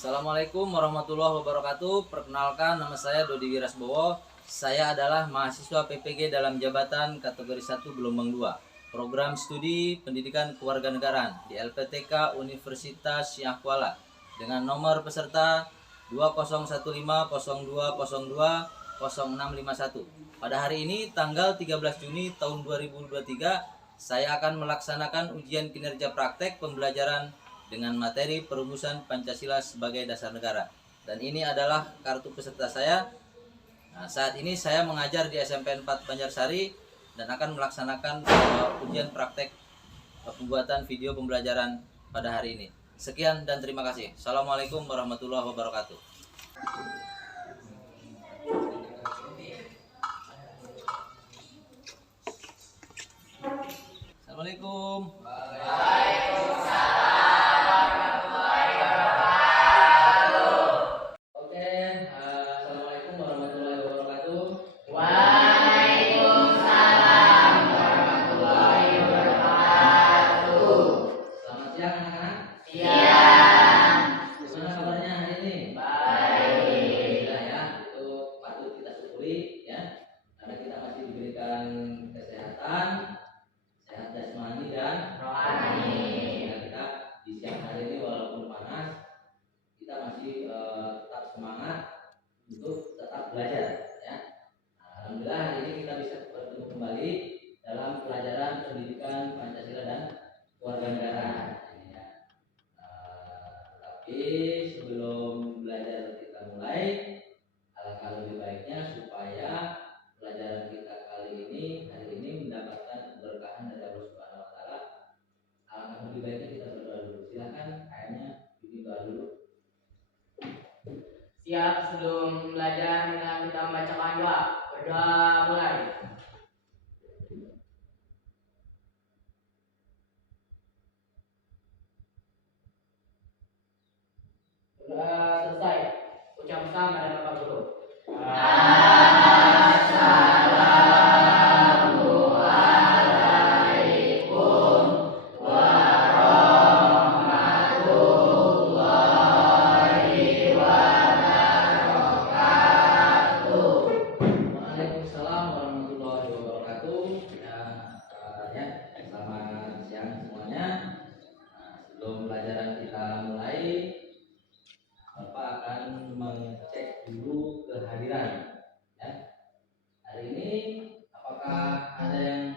Assalamualaikum warahmatullahi wabarakatuh. Perkenalkan, nama saya Dodi Wirasbowo. Saya adalah mahasiswa PPG dalam jabatan kategori 1 gelombang 2, program studi pendidikan kewarganegaraan di LPTK Universitas Syah Kuala dengan nomor peserta 201502020651. Pada hari ini tanggal 13 Juni tahun 2023, saya akan melaksanakan ujian kinerja praktek pembelajaran dengan materi perumusan Pancasila sebagai dasar negara. Dan ini adalah kartu peserta saya. Nah, saat ini saya mengajar di SMP 4 Banjarsari dan akan melaksanakan ujian praktek pembuatan video pembelajaran pada hari ini. Sekian dan terima kasih. Assalamualaikum warahmatullahi wabarakatuh. Assalamualaikum. Assalamualaikum warahmatullahi wabarakatuh. Waalaikumsalam warahmatullahi wabarakatuh. Selamat siang anak-anak. Siang. Gimana kabarnya hari ini? Baik. Alhamdulillah ya, itu patut kita syukuri ya, karena kita masih diberikan kesehatan, sehat jasmani dan Rohani. Ya, kita di siang hari ini walaupun panas, kita masih tetap semangat untuk tetap belajar ya. Nah, alhamdulillah hari ini kita bisa bertemu kembali dalam pelajaran pendidikan Pancasila dan kewarganegaraan ini ya. Tapi sebelum belajar kita mulai, alangkah lebih baiknya supaya pelajaran kita kali ini hari ini mendapatkan keberkahan dari Allah Subhanahu wa taala. Alangkah lebih baiknya kita berdoa dulu. Silakan kayaknya bikin doa dulu. Siap, sebelum belajar kita membacakan doa. Berdoa mulai. Doa selesai. Ucap bersama dan Bapak Guru. Assalamualaikum warahmatullahi wabarakatuh. Waalaikumsalam warahmatullahi wabarakatuh. Ya, selamat siang semuanya. Sebelum pelajaran kita mulai, Bapak akan mengecek dulu kehadiran. Ya, hari ini apakah ada yang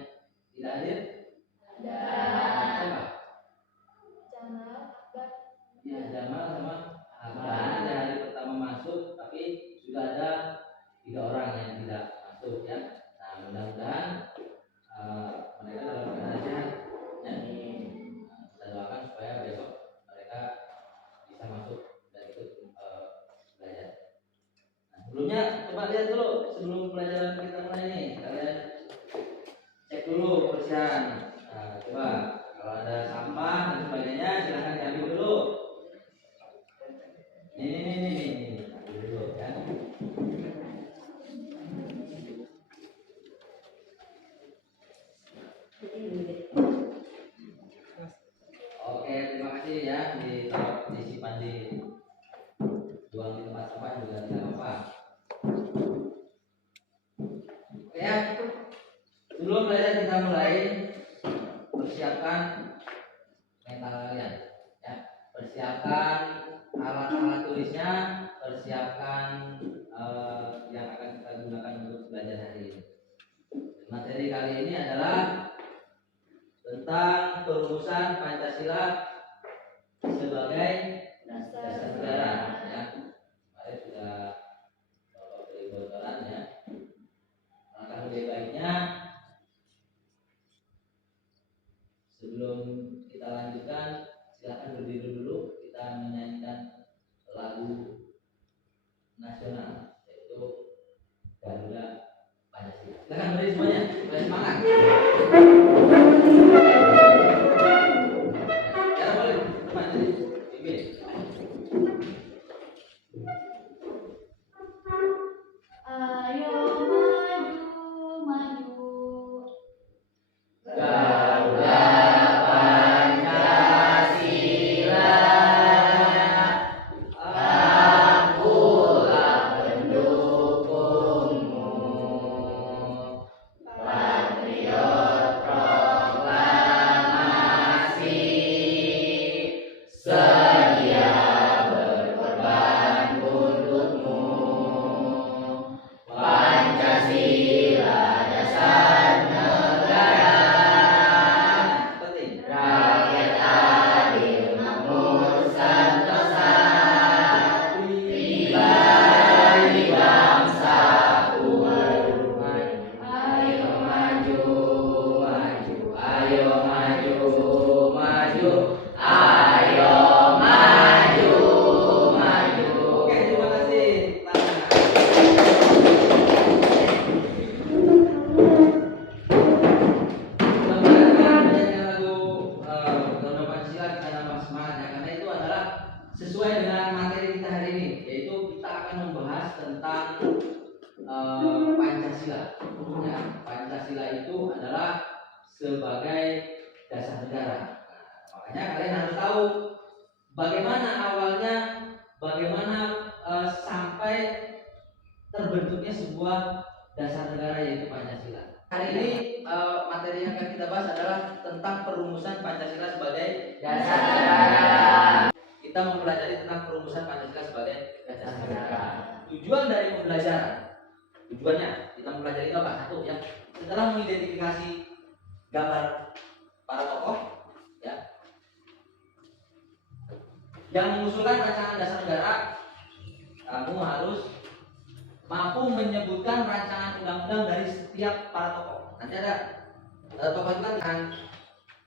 tidak hadir? Ada. Siapa? Ya, Jamal sama Ahmad. Ini hari pertama masuk, tapi sudah ada 3 orang yang tidak masuk ya. Nah, mudah-mudahan mereka dalam keadaan sehat. Ya. Kita doakan supaya besok mereka bisa masuk dan ikut belajar. Nah, sebelumnya coba lihat dulu sebelum pelajaran kita mulai nih, kalian cek dulu kebersihan. Nah, coba kalau ada sampah dan sebagainya silahkan diambil dulu. Nih, ambil dulu kan. Oke, terima kasih ya, ditaruh disimpan buang di tempat sampah juga tidak apa-apa. Oke ya, sebelum belajar kita mulai, persiapkan mental kalian ya, persiapkan alat-alat tulisnya, persiapkan yang akan kita gunakan untuk belajar hari ini. Materi kali ini adalah tentang perumusan Pancasila sebagai dasar negara ya. Kemarin sudah Bapak beri bocoran ya. Maka lebih baiknya sebelum kita lanjutkan, silakan berdiri dulu, kita menyanyikan lagu nasional yaitu Garuda Pancasila. Silakan berdiri semuanya, supaya semangat. Ya, boleh. Teman, ini. Ayo maju, maju. Garuda Pancasila. tentang Pancasila. Ya, Pancasila itu adalah sebagai dasar negara. Nah, makanya kalian harus tahu bagaimana awalnya, bagaimana sampai terbentuknya sebuah dasar negara yaitu Pancasila. Hari ini materi yang akan kita bahas adalah tentang perumusan Pancasila sebagai Dasar negara. Kita mempelajari tentang perumusan Pancasila sebagai dasar negara. Tujuan dari pembelajaran, tujuannya kita mempelajari apa? Satu ya, setelah mengidentifikasi gambar para tokoh, ya, yang mengusulkan rancangan dasar negara, kamu harus mampu menyebutkan rancangan undang-undang dari setiap para tokoh. Nanti ada tokoh itu kan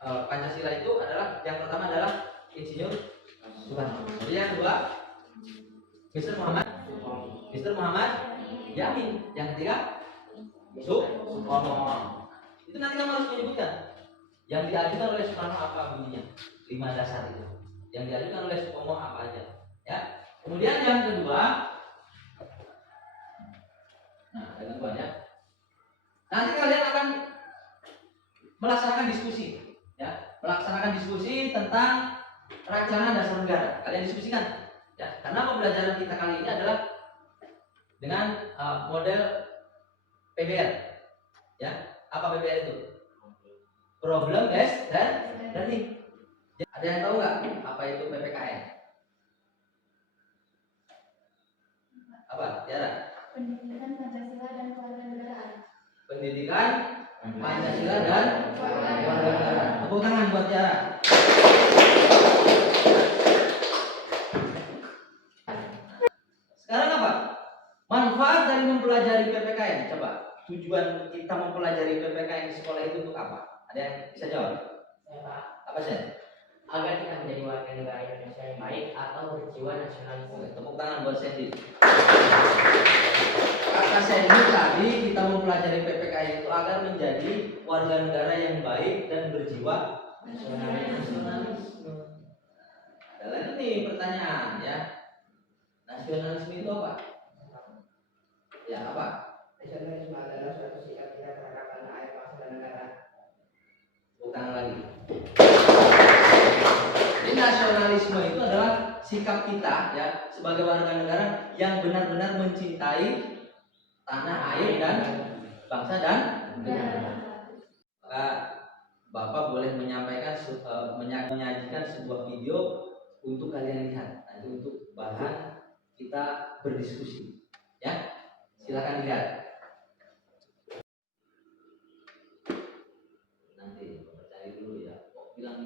Pancasila itu adalah yang pertama adalah Insinyur Soekarno. Kemudian yang kedua Mr. Muhammad Yamin. Yang ketiga Soekarno. Itu nanti kamu harus menyebutkan yang diajukan oleh Soekarno apa bunyinya, 5 dasar itu. Yang diajukan oleh Soekarno apa aja. Ya. Kemudian yang kedua, nah, dengan banyak. Nanti kalian akan melaksanakan diskusi, ya, melaksanakan diskusi tentang rancangan dasar negara. Kalian diskusikan, ya, karena pembelajaran kita kali ini adalah dengan model PBL, ya. Apa PBL itu? Problem based dan learning. Ada yang tahu nggak apa itu PPKN? Apa, Tiara? Pendidikan Pancasila dan Kewarganegaraan. Pendidikan Pancasila dan Kewarganegaraan. Tepuk tangan buat Tiara. Sekarang apa? Manfaat dari mempelajari PPKN. Coba, tujuan kita mempelajari PPKN di sekolah itu untuk apa? Ada yang bisa jawab? Ya, Pak. Apa sih? Agar kita menjadi warga negara Indonesia yang baik atau berjiwa nasionalis. Tepuk tangan buat Sandy. Kata Sandy tadi kita mempelajari PPKN itu agar menjadi warga negara yang baik dan berjiwa nasionalisme. Ada lagi nih pertanyaan, ya. Nasionalisme itu apa? Ya, apa? Nasionalisme adalah suatu sikap kita terhadap tanah air, bangsa dan negara. Bukan lagi. Jadi nasionalisme itu adalah sikap kita, ya, sebagai warga negara yang benar-benar mencintai tanah air dan bangsa dan negara. Maka Bapak boleh menyajikan sebuah video untuk kalian lihat, nanti untuk bahan kita berdiskusi, ya. Silakan lihat. Nanti cari dulu ya. Kok bilang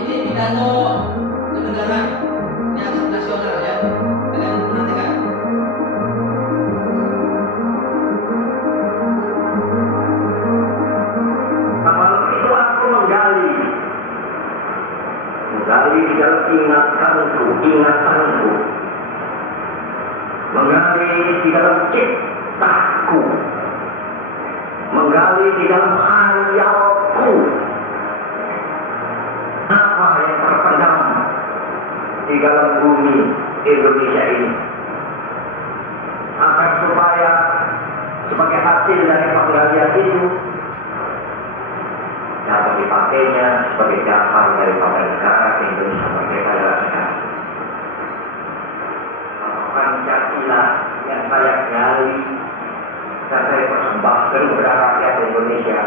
ini pidato kenegaraan yang nasional, ya. Kalian perhatikan. Kalau itu aku menggali di dalam ingatanku, menggali di dalam ciptaku, menggali di dalam hayalku, apa yang terpendam di dalam bumi Indonesia ini, agar supaya sebagai hasil dari penggalian itu dapat dipakainya sebagai dasar daripada negara Indonesia merdeka adalah negara. Pancasila yang saya gali dan saya persembahkan kepada rakyat Indonesia,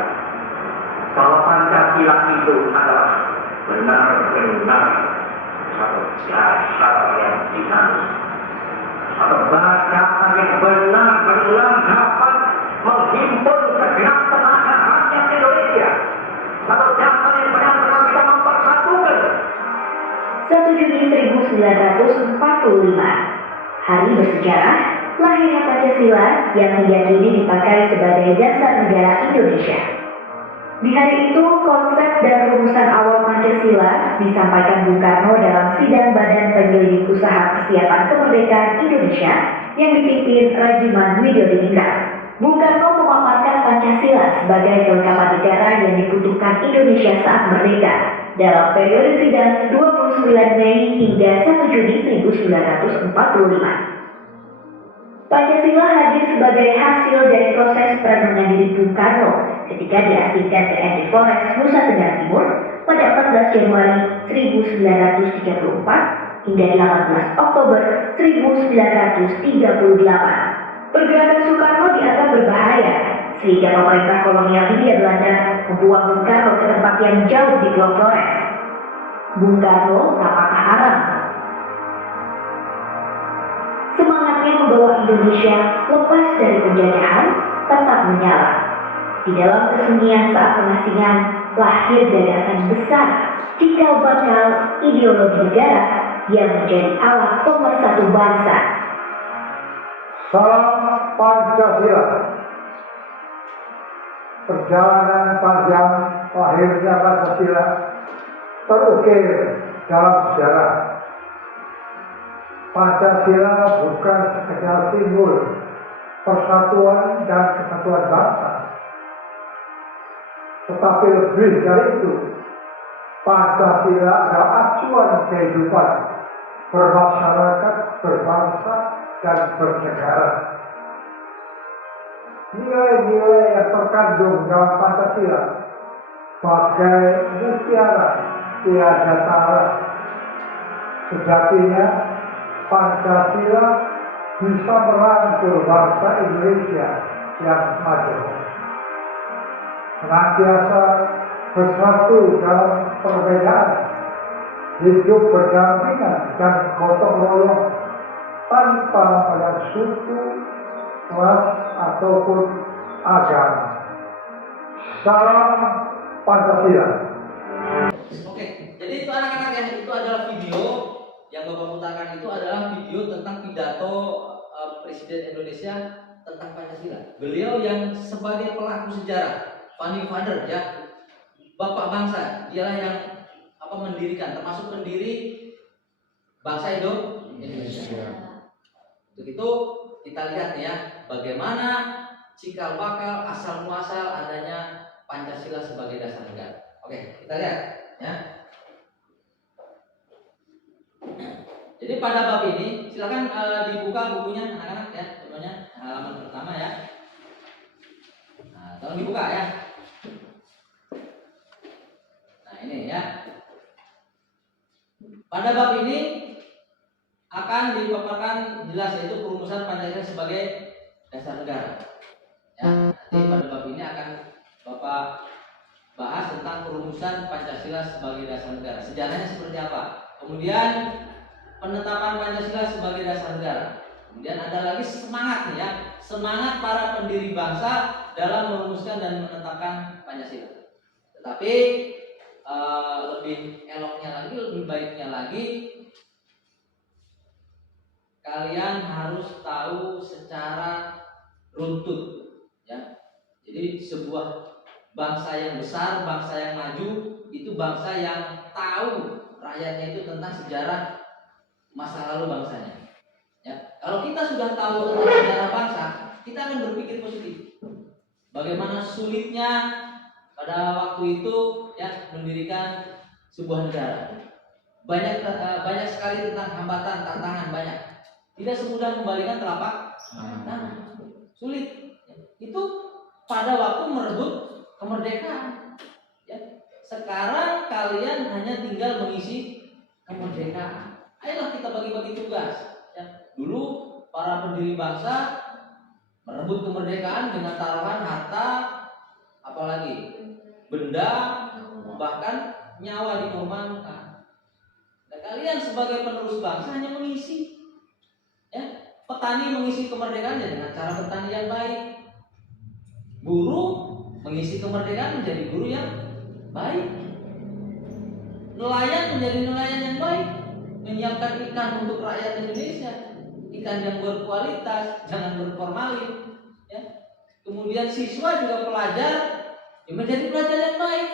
bahwa Pancasila itu adalah benar-benar satu dasar yang dinamis, satu bacaan yang benar-benar dapat menghimpun segenap tenaga rakyat Indonesia, satu dasar yang benar-benar bisa mempersatukan. 1 Juni 1945, hari bersejarah lahirnya Pancasila yang hingga kini dipakai sebagai dasar negara Indonesia. Di hari itu, konsep dan rumusan awal Pancasila disampaikan Bung Karno dalam sidang Badan Penyelidik Usaha Persiapan Kemerdekaan Indonesia yang dipimpin Rajiman Widodiningrat. Bung Karno memaparkan Pancasila sebagai kelengkapan negara yang dibutuhkan Indonesia saat merdeka dalam periode sidang 29 Mei hingga 1 Juni 1945. Pancasila hadir sebagai hasil dari proses perenungan diri Bung Karno ketika diasingkan ke ND Forest, Nusa Tenggara Timur pada 14 Januari 1934 hingga 18 Oktober 1938. Pergerakan Soekarno dianggap berbahaya sehingga pemerintah kolonial Hindia Belanda membuang Bung Karno ke tempat yang jauh di Pulau Flores. Bung Karno tampak haram. Semangatnya membawa Indonesia lepas dari penjajahan tetap menyala. Di dalam kesunyian saat pengasingan lahir gagasan besar cikal bakal ideologi negara yang menjadi alat pemersatu bangsa. Salam Pancasila. Perjalanan panjang lahirnya Pancasila terukir dalam sejarah. Pancasila bukan sekedar simbol persatuan dan kesatuan bangsa, tetapi lebih dari itu, Pancasila adalah acuan kehidupan bermasyarakat, berbangsa, dan bernegara. Nilai-nilai yang terkandung dalam Pancasila bagai mutiara tiada tara. Sejatinya Pancasila bisa merangkul bangsa Indonesia yang maju, senantiasa bersatu dalam perbedaan, hidup berdampingan dan gotong royong tanpa pada suku, kelas ataupun agama. Salam Pancasila. Oke, jadi itu anak-anak ya, itu adalah video yang Bapak putarkan, itu adalah video tentang pidato Presiden Indonesia tentang Pancasila. Beliau yang sebagai pelaku sejarah, founding father ya, bapak bangsa, dialah yang mendirikan, termasuk pendiri bangsa Indonesia. Untuk itu kita lihat ya, bagaimana cikal bakal asal muasal adanya Pancasila sebagai dasar negara. Oke, kita lihat ya. Jadi pada bab ini silakan dibuka bukunya anak-anak ya, contohnya halaman pertama ya. Nah, tolong dibuka ya. Nah, ini ya. Pada bab ini akan dipaparkan jelas yaitu perumusan Pancasila sebagai dasar negara. Ya, nanti pada bab ini akan Bapak bahas tentang perumusan Pancasila sebagai dasar negara. Sejarahnya seperti apa? Kemudian penetapan Pancasila sebagai dasar negara. Kemudian ada lagi semangat nih ya, semangat para pendiri bangsa dalam merumuskan dan menetapkan Pancasila. Tetapi lebih eloknya lagi, lebih baiknya lagi, kalian harus tahu secara runtut ya. Jadi sebuah bangsa yang besar, bangsa yang maju, itu bangsa yang tahu rakyatnya itu tentang sejarah masa lalu bangsanya. Ya, kalau kita sudah tahu tentang sejarah bangsa, kita akan berpikir positif. Bagaimana sulitnya pada waktu itu ya mendirikan sebuah negara. Banyak sekali tentang hambatan, tantangan banyak. Tidak semudah membalikan telapak tangan. Sulit. Itu pada waktu merebut kemerdekaan. Ya. Sekarang kalian hanya tinggal mengisi kemerdekaan. Ayolah kita bagi-bagi tugas. Ya. Dulu para pendiri bangsa merebut kemerdekaan dengan taruhan harta, apalagi benda, bahkan nyawa dikorbankan. Dan kalian sebagai penerus bangsa hanya mengisi. Ya, petani mengisi kemerdekaannya dengan cara bertani yang baik. Guru mengisi kemerdekaan menjadi guru yang baik. Nelayan menjadi nelayan yang baik, menyiapkan ikan untuk rakyat Indonesia, ikan yang berkualitas, jangan berformalin. Ya. Kemudian siswa juga pelajar, ya menjadi pelajar yang baik.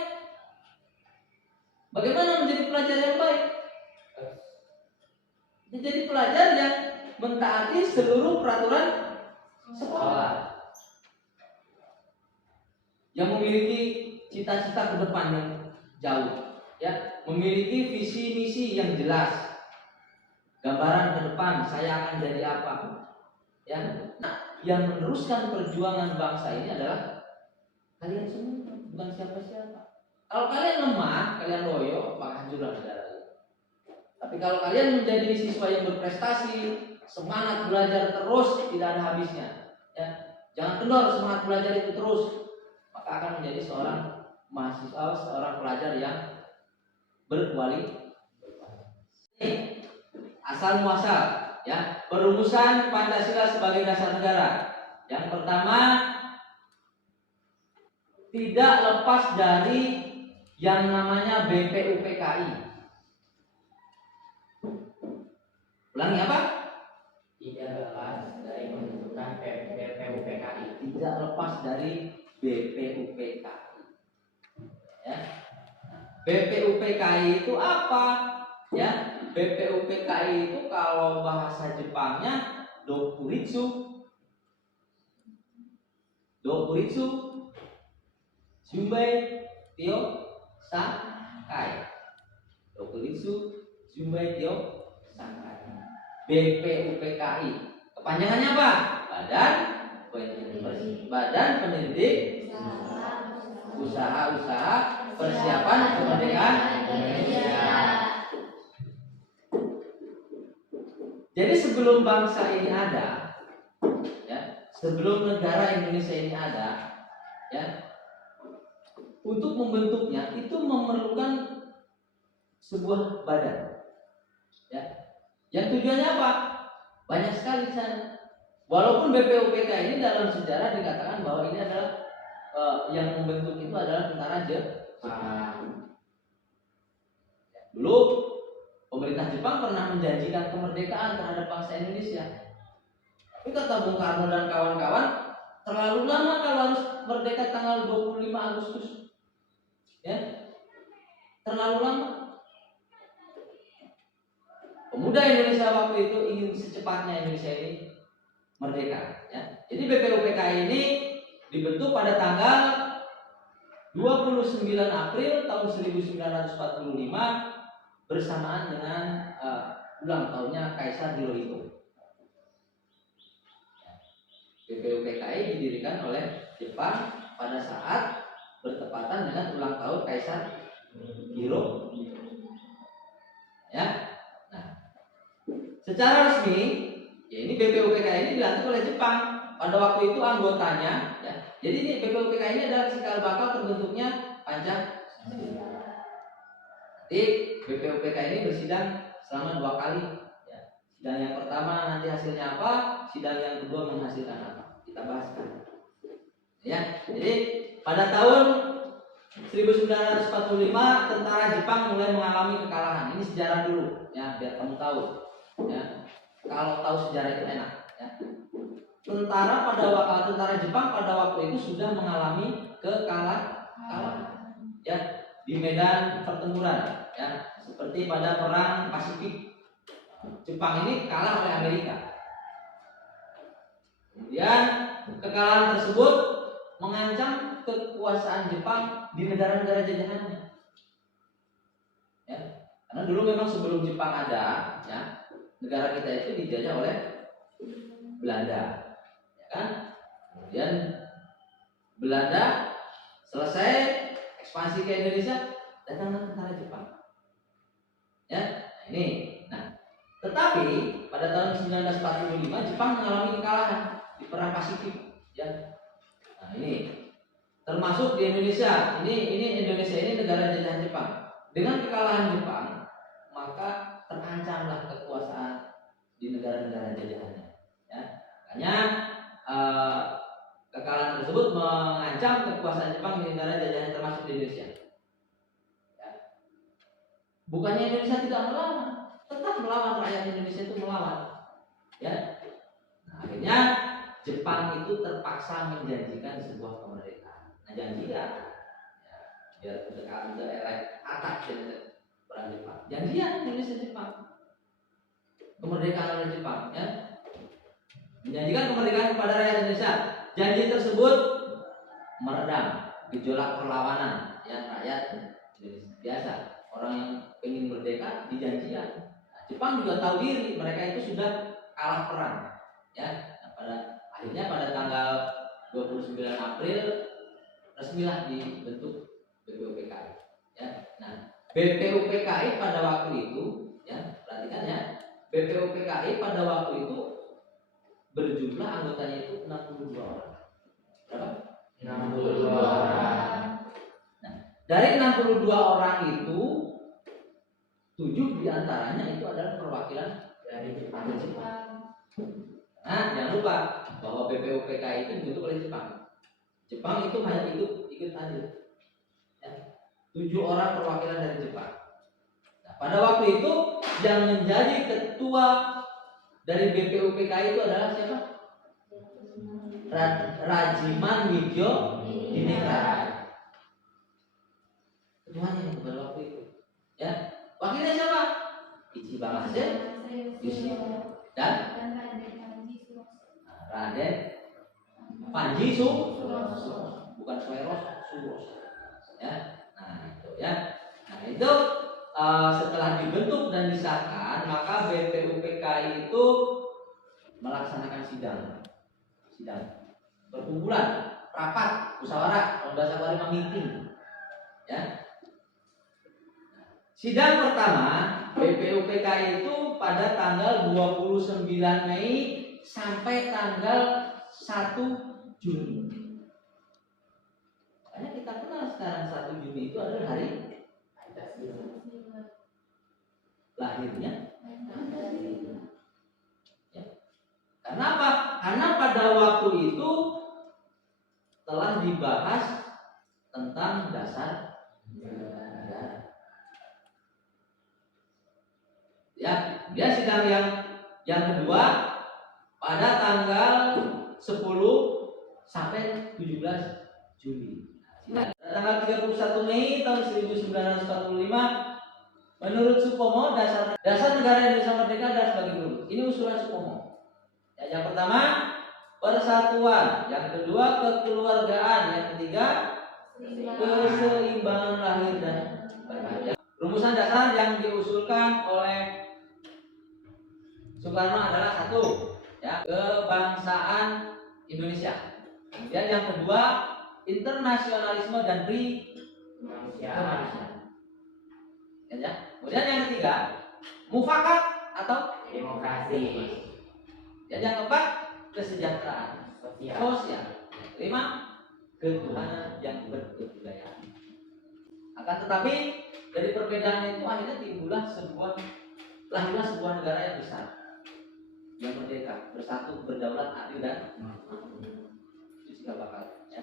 Bagaimana menjadi pelajar yang baik? Menjadi pelajar yang mentaati seluruh peraturan sekolah. yang memiliki cita-cita ke depan yang jauh, ya, memiliki visi misi yang jelas, gambaran ke depan saya akan jadi apa, ya. Nah, yang meneruskan perjuangan bangsa ini adalah kalian semua, bukan siapa-siapa. Kalau kalian lemah, kalian loyo, maka hancurlah negara ini. Tapi kalau kalian menjadi siswa yang berprestasi, semangat belajar terus, tidak ada habisnya, ya. Jangan kendor semangat belajar itu terus, maka akan menjadi seorang mahasiswa, seorang pelajar yang berkualitas. Ini asal muasal, ya, perumusan Pancasila sebagai dasar negara. Yang pertama, tidak lepas dari yang namanya BPUPKI. Ulangi apa? Tidak lepas dari pembentukan BPUPKI. Tidak lepas dari BPUPKI. Ya. BPUPKI itu apa? Ya, BPUPKI itu kalau bahasa Jepangnya Dokuritsu. Dokuritsu Jumbai Tio Sakai. Dokuritsu Jumbai Tio Sakai. BPUPKI. Kepanjangannya apa? Badan Pendidik Usaha-usaha Persiapan Kemerdekaan Indonesia. Jadi sebelum bangsa ini ada, ya, sebelum negara Indonesia ini ada, ya, untuk membentuknya itu memerlukan sebuah badan, ya, yang tujuannya apa? Banyak sekali di sana. Walaupun BPUPK ini dalam sejarah dikatakan bahwa ini adalah yang membentuk itu adalah tentara Jepang. Dulu pemerintah Jepang pernah menjanjikan kemerdekaan terhadap bangsa Indonesia. Tapi kata Bung Karno dan kawan-kawan, terlalu lama kalau harus merdeka tanggal 25 Agustus. Ya. Terlalu lama. Pemuda Indonesia waktu itu ingin secepatnya Indonesia ini merdeka, ya. Jadi BPUPK ini dibentuk pada tanggal 29 April tahun 1945 bersamaan dengan ulang tahunnya Kaisar Hirohito. BPUPKI didirikan oleh Jepang pada saat bertepatan dengan ulang tahun Kaisar Hirohito. Ya. Nah, secara resmi, ya ini BPUPKI ini dilantik oleh Jepang. Pada waktu itu anggotanya, ya. Jadi ini BPUPKI ini adalah cikal bakal terbentuknya Pancasila. Jadi BPUPK ini bersidang selama 2 kali, ya. Sidang yang pertama nanti hasilnya apa, sidang yang kedua menghasilkan apa, kita bahaskan, ya. Jadi pada tahun 1945 tentara Jepang mulai mengalami kekalahan. Ini sejarah dulu, ya, biar kamu tahu, ya. Kalau tahu sejarah itu enak, ya. Tentara Jepang pada waktu itu sudah mengalami kekalahan, ya, di medan pertempuran, ya, seperti pada perang Pasifik. Jepang ini kalah oleh Amerika. Kemudian kekalahan tersebut mengancam kekuasaan Jepang di negara-negara jajahannya, ya. Karena dulu memang sebelum Jepang ada, ya, negara kita itu dijajah oleh Belanda, ya kan? Kemudian Belanda selesai ekspansi ke Indonesia, datanglah tentara Jepang. Ya, ini. Nah, tetapi pada tahun 1945 Jepang mengalami kekalahan di perang Pasifik, ya. Nah, ini termasuk di Indonesia. Ini Indonesia ini negara jajahan Jepang. Dengan kekalahan Jepang, maka terancamlah kekuasaan di negara-negara jajahannya, ya. Makanya kekalahan tersebut mengancam kekuasaan Jepang di negara jajahan termasuk di Indonesia. Ya. Bukannya Indonesia tidak melawan, tetap melawan, rakyat Indonesia itu melawan. Ya. Nah, akhirnya Jepang itu terpaksa menjanjikan sebuah kemerdekaan. Nah, janjian, ya, biar kedekaan ke elek atak perang Jepang. Janjian Indonesia Jepang, kemerdekaan oleh Jepang, ya. Menjanjikan kemerdekaan kepada rakyat Indonesia. Janji tersebut meredam gejolak perlawanan ya rakyat Indonesia biasa, orang yang ingin merdeka dijanjikan. Nah, Jepang juga tahu diri mereka itu sudah kalah perang ya. Nah, akhirnya pada tanggal 29 April resmilah dibentuk BPUPKI ya. Nah, BPUPKI pada waktu itu ya, perhatikan ya, BPUPKI pada waktu itu berjumlah anggotanya itu 62 orang. Berapa? 62 orang. Nah, dari 62 orang itu 7 diantaranya itu adalah perwakilan Dari Jepang. Nah, jangan lupa bahwa BPUPKI itu dibentuk oleh Jepang. Jepang itu hanya ikut hadir. Ya. 7 orang perwakilan dari Jepang. Nah, pada waktu itu yang menjadi ketua dari BPUPKI itu adalah siapa? Rajiman Widyo Diningrat. Ketuanya yang pada waktu itu. Ya. Wakilnya siapa? Ichibamase Yoshihiro dan Raden Panji Suroso, bukan Sueroso, Suroso. Ya, nah itu ya. Nah itu setelah dibentuk dan disahkan, maka BPUPKI itu melaksanakan sidang perkumpulan, rapat, musyawarah, kalau bahasa Bali meeting. Ya. Sidang pertama BPUPKI itu pada tanggal 29 Mei sampai tanggal 1 Juni. Makanya kita kenal sekarang 1 Juni itu adalah hari lahirnya. Ya. Karena apa? Karena pada waktu itu telah dibahas tentang dasar negara. Ya, dia sidang yang kedua pada tanggal 10 sampai 17 Juli. Nah, tanggal 31 Mei tahun 1945 menurut Supomo dasar negara Indonesia merdeka adalah sebagai berikut. Ini usulan Supomo. Ya, yang pertama persatuan, yang kedua kekeluargaan, yang ketiga keseimbangan lahir dan batin. Rumusan dasar yang diusulkan oleh Soekarno adalah satu, ya, kebangsaan Indonesia. Kemudian yang kedua internasionalisme dan kemanusiaan. Ya. Kemudian yang ketiga mufakat atau Demokrasi. Dan yang keempat kesejahteraan sosial. Kelima ketuhanan yang berkebudayaan. Akan tetapi dari perbedaan itu akhirnya lahirlah sebuah negara yang besar, yang merdeka, bersatu, berdaulat, adil dan itu cikal bakal. Ya.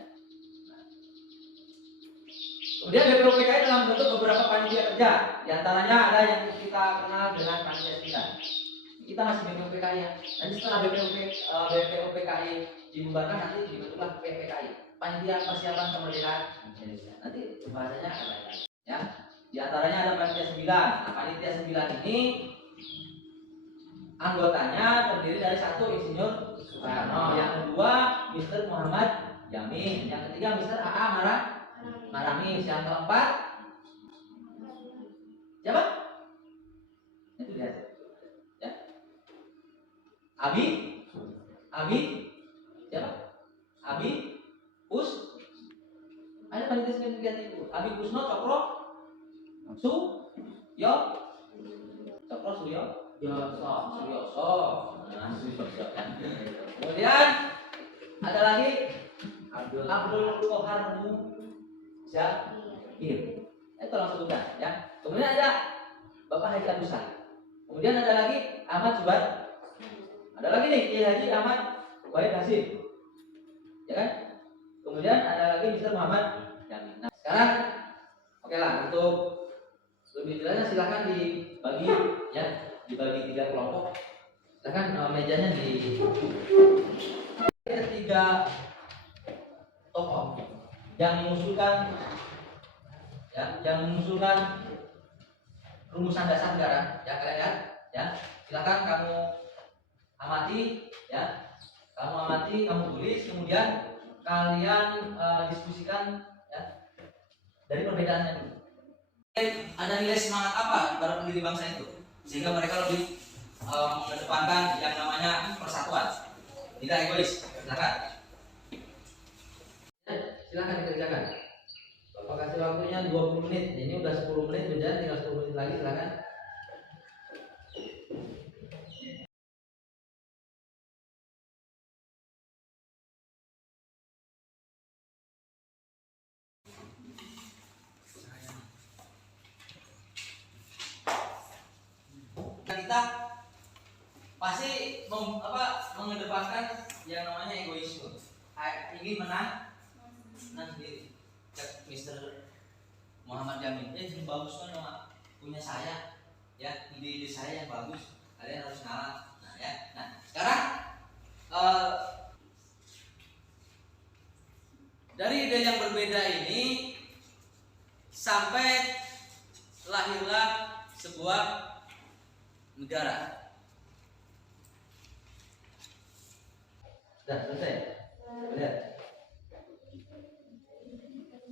Kemudian BPUPKI telah membentuk beberapa panitia kerja. Di antaranya ada yang kita kenal dengan panitia 9. Kita masih BPUPKI ya. Nanti setelah BPUPKI dibubarkan nanti dibentuklah PPKI, Panitia Persiapan Kemerdekaan Indonesia. Nanti bahasanya ada ya. Di antaranya ada panitia 9. Nah, panitia 9 ini anggotanya terdiri dari satu Insinyur Soekarno, yang kedua Mr. Muhammad Yamin, yang ketiga Mr. A.A. Maramis, yang keempat siapa? Itu lihat ya. Abi siapa? Abi Pus, ada panitia 9 itu. Abi Pusno Cokro Suyoso. Kemudian ada lagi Abdul Kohar Muzakir. Itu langsung sebutkan ya. Kemudian ada Bapak Haji Abdul Salim. Kemudian ada lagi Ahmad Subar. Ada lagi nih Kiai Haji Ahmad Wahid Hasim. Ya kan? Kemudian ada lagi Mr. Muhammad Yamin. Nah, sekarang oke lah, untuk lebih jelasnya silakan dibagi ya, dibagi 3 kelompok. Silakan mejanya di 3 tokoh yang mengusulkan rumusan dasar negara ya, kalian lihat ya. Silakan kamu amati ya, kamu tulis, kemudian kalian diskusikan ya, dari perbedaannya dulu. Ada nilai semangat apa para pendiri bangsa itu sehingga mereka lebih mengedepankan yang namanya persatuan, tidak egois. Silakan. Silakan dikerjakan. Bapak kasih waktunya 20 menit. Ini udah 10 menit sudah, tinggal 10 menit lagi. Silakan. Kita pasti mengedepankan yang namanya egoisme, ingin menang sendiri. Mr. Muhammad Jamin, bagus kan nama punya saya, ya ide-ide saya yang bagus, kalian harus ngalah. Nah ya, nah sekarang dari ide yang berbeda ini sampai lahirlah sebuah negara. Sudah selesai. Lihat.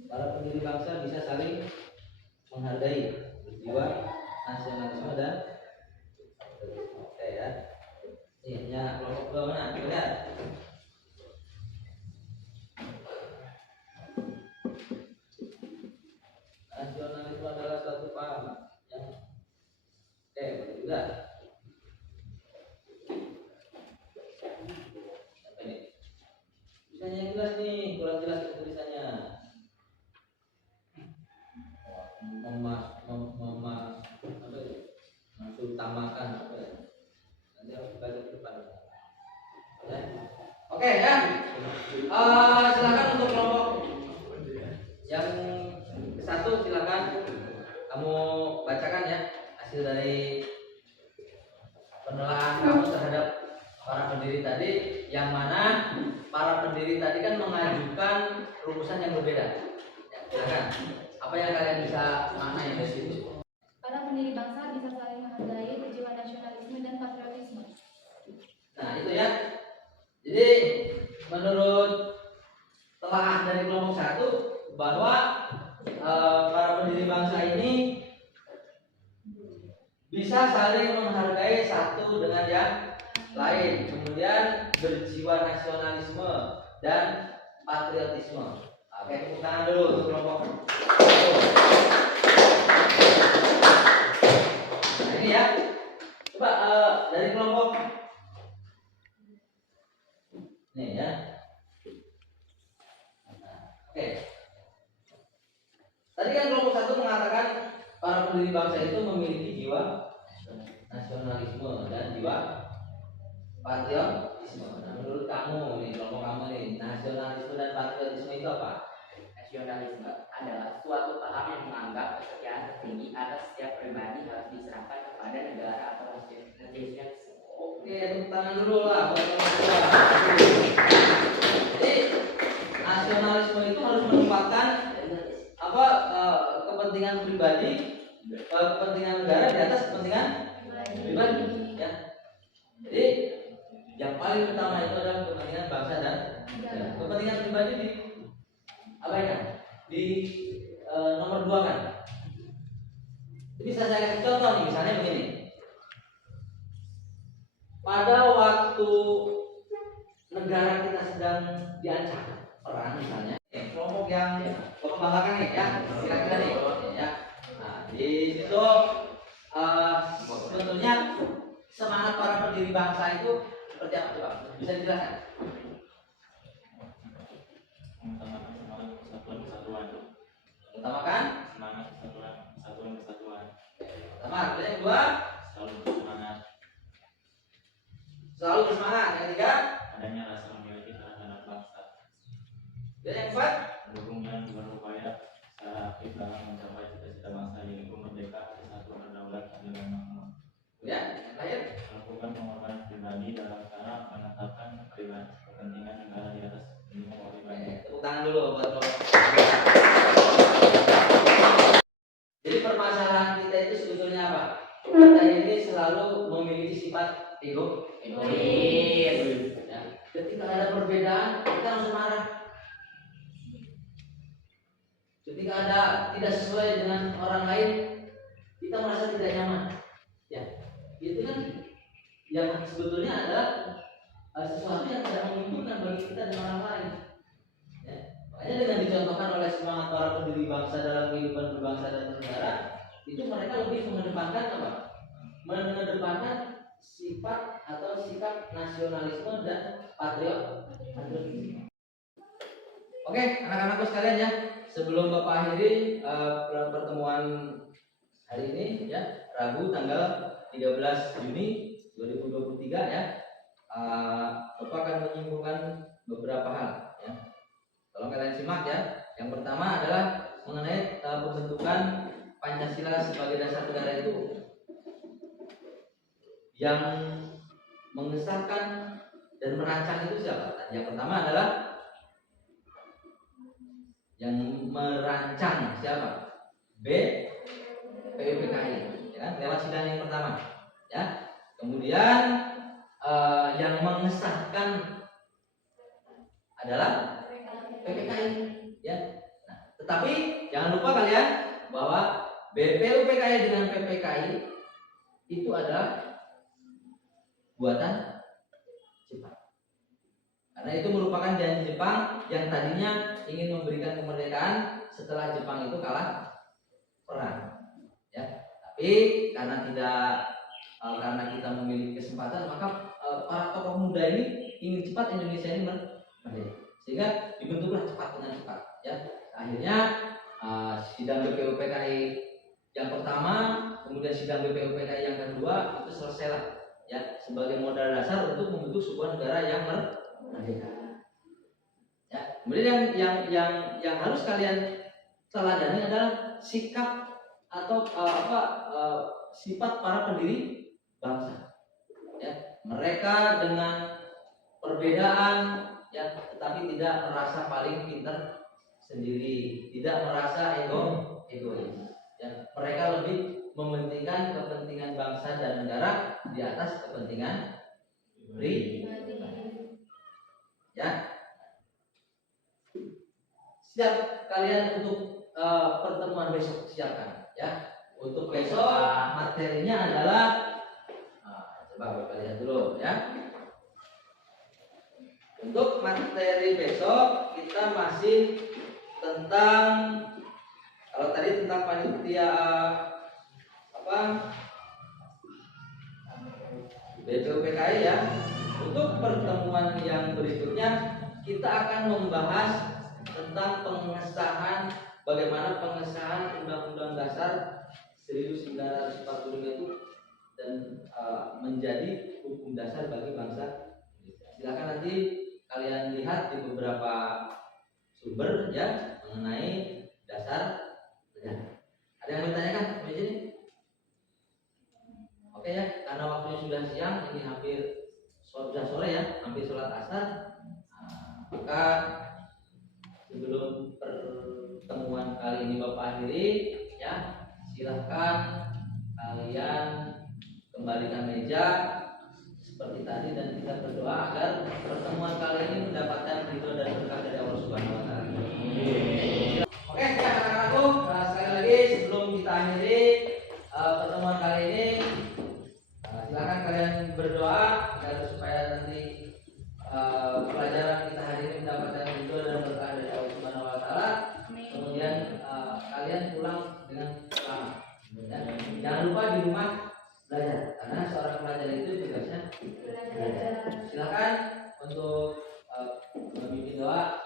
Para pendiri bangsa bisa saling menghargai, berjiwa nasionalisme dan oke ya. Ini hanya kelompok dua mana? Lihat. Nasionalisme adalah suatu paham yang betul juga. Tulisannya yang jelas nih, kurang jelas tulisannya. Utamakan apa ya? Nanti harus baca ke depan. Ya. Oke ya. Silakan untuk kelompok yang satu, silakan kamu bacakan ya hasil dari penelaahan kamu terhadap para pendiri tadi, yang mana para pendiri tadi kan mengajukan rumusan yang berbeda. Ya, silakan. Apa yang kalian bisa maknai dari situ? Para pendiri bangsa bisa saling menghargai, berjiwa nasionalisme dan patriotisme. Nah itu ya. Jadi menurut telaah dari kelompok satu bahwa para pendiri bangsa ini bisa saling menghargai satu dengan yang lain, kemudian berjiwa nasionalisme dan patriotisme. Oke, tepuk tangan dulu untuk kelompok. Nah ini ya, coba dari kelompok ini ya. Oke. Tadi kan kelompok satu mengatakan para pendiri bangsa itu memiliki jiwa nasionalisme dan jiwa patriotisme. Nah, menurut kamu nih, kelompok kamu nih, nasionalisme dan patriotisme itu apa? Nasionalisme adalah suatu paham yang menganggap kesetiaan tertinggi atas setiap pribadi harus diserahkan kepada negara atau nasionalisme. Oke, tepuk tangan dulu lah buat teman-teman. Jadi nasionalisme itu harus menempatkan kepentingan pribadi, kepentingan negara di atas kepentingan pribadi. Ya. Jadi yang paling utama itu adalah kepentingan bangsa dan kepentingan pribadi di apa ya? Di nomor 2 kan. Bisa saya kasih contoh nih, misalnya begini. Pada waktu negara kita sedang diancam perang misalnya, kelompok yang berkembangkan nih ya, kira-kira nih ya. Nah, di situ sebetulnya semangat para pendiri bangsa itu seperti apa coba? Bisa dijelaskan? Utamakan semangat kesatuan. Pertama, yang kedua selalu bersemangat. Yang ketiga, adanya rasa memiliki terhadap bangsa. dan yang keempat, mendukung dan berupaya secara aktif dalam mencapai cita-cita bangsa yaitu merdeka, bersatu, berdaulat, adil dan makmur. ya, yang terakhir, Melakukan pengorbanan pribadi dalam cara menetapkan kepentingan negara di atas kepentingan pribadi. tepuk tangan dulu buat lo. Jadi permasalahan kita itu sebetulnya apa? Kita ini selalu memiliki sifat egois. Ya. Ketika ada perbedaan, kita langsung marah. Ketika ada tidak sesuai dengan orang lain, kita merasa tidak nyaman. Ya, itu kan yang sebetulnya adalah sesuatu yang tidak menguntungkan bagi kita dan orang lain. Ya. Makanya dengan dicontohkan oleh semangat para pendiri bangsa dalam kehidupan berbangsa dan bernegara, itu mereka lebih mengedepankan apa? Mengedepankan sifat atau sikap nasionalisme dan patriotisme. Oke, anak-anakku sekalian ya, sebelum Bapak akhiri pertemuan hari ini ya, Rabu tanggal 13 Juni 2023 ya, Bapak akan menyimpulkan beberapa hal ya. Tolong kalian simak ya. Yang pertama adalah mengenai pembentukan Pancasila sebagai dasar negara itu. Yang mengesahkan dan merancang itu siapa? Yang pertama adalah yang merancang siapa? PUPKI, ya kan? Lewat sidang yang pertama, ya. Kemudian yang mengesahkan adalah PPKI, ya. Nah, tetapi jangan lupa kalian bahwa BPUPKI dengan PPKI itu adalah buatan Jepang. Karena itu merupakan janji Jepang yang tadinya ingin memberikan kemerdekaan setelah Jepang itu kalah perang. Ya, tapi karena kita memiliki kesempatan, maka para tokoh muda ini ingin cepat Indonesia ini merdeka, sehingga dibentuklah dengan cepat. Ya, akhirnya sidang BPUPKI yang pertama, kemudian sidang BPUPKI yang kedua itu selesailah, ya, sebagai modal dasar untuk membentuk sebuah negara yang merdeka. Ya, kemudian yang harus kalian teladani adalah sikap atau sifat para pendiri bangsa. Ya, mereka dengan perbedaan, ya, tetapi tidak merasa paling pintar sendiri, tidak merasa egois. Ya, mereka lebih mementingkan kepentingan bangsa dan negara di atas kepentingan pribadi. Ya, siap kalian untuk pertemuan besok, siapkan ya. Untuk besok materinya adalah coba Bapak lihat dulu ya. Untuk materi besok kita masih tentang, kalau tadi tentang panitia BPUPKI ya. Untuk pertemuan yang berikutnya kita akan membahas tentang pengesahan, bagaimana pengesahan Undang-Undang Dasar 1945 itu dan menjadi hukum dasar bagi bangsa Indonesia. Silakan nanti kalian lihat di beberapa sumber ya mengenai dasar negara. Ada yang bertanyakan di sini? Oke ya, karena waktunya sudah siang, ini hampir sudah sore ya, hampir sholat asar. Maka sebelum pertemuan kali ini Bapak akhiri ya, silahkan kalian kembalikan meja seperti tadi dan kita berdoa agar pertemuan kali ini mendapatkan ridho dan berkah dari Allah Subhanahu wa taala. Oke, ya anak-anakku, sekali lagi sebelum kita akhiri pertemuan kali ini, silakan kalian berdoa agar supaya nanti pelajaran kita hari ini mendapatkan ridho dan berkah dari Allah Subhanahu wa taala. Kemudian kalian pulang dengan selamat. Jangan lupa di rumah belajar, karena seorang pelajar itu tugasnya belajar. Silakan untuk memimpin doa.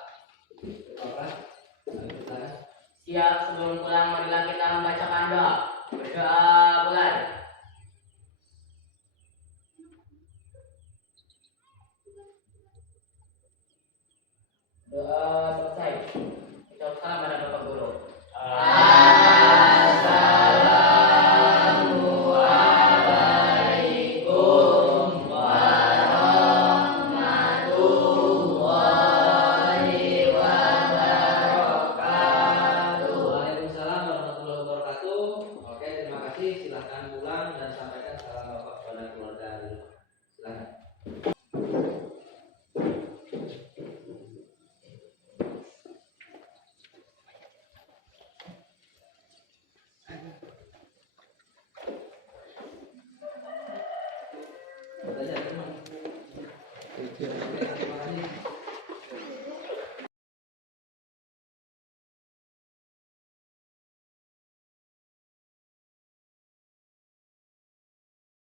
Bapak, silakan. Siap, sebelum pulang marilah kita membacakan doa. Berdoa mulai. Doa selesai. Kita salam pada Bapak Guru. Waalaikumsalam warahmatullahi wabarakatuh. Oke, terima kasih. Silakan pulang dan sampaikan salam Bapak kepada keluarga. Silakan. Belajar teman. Oke, terima kasih.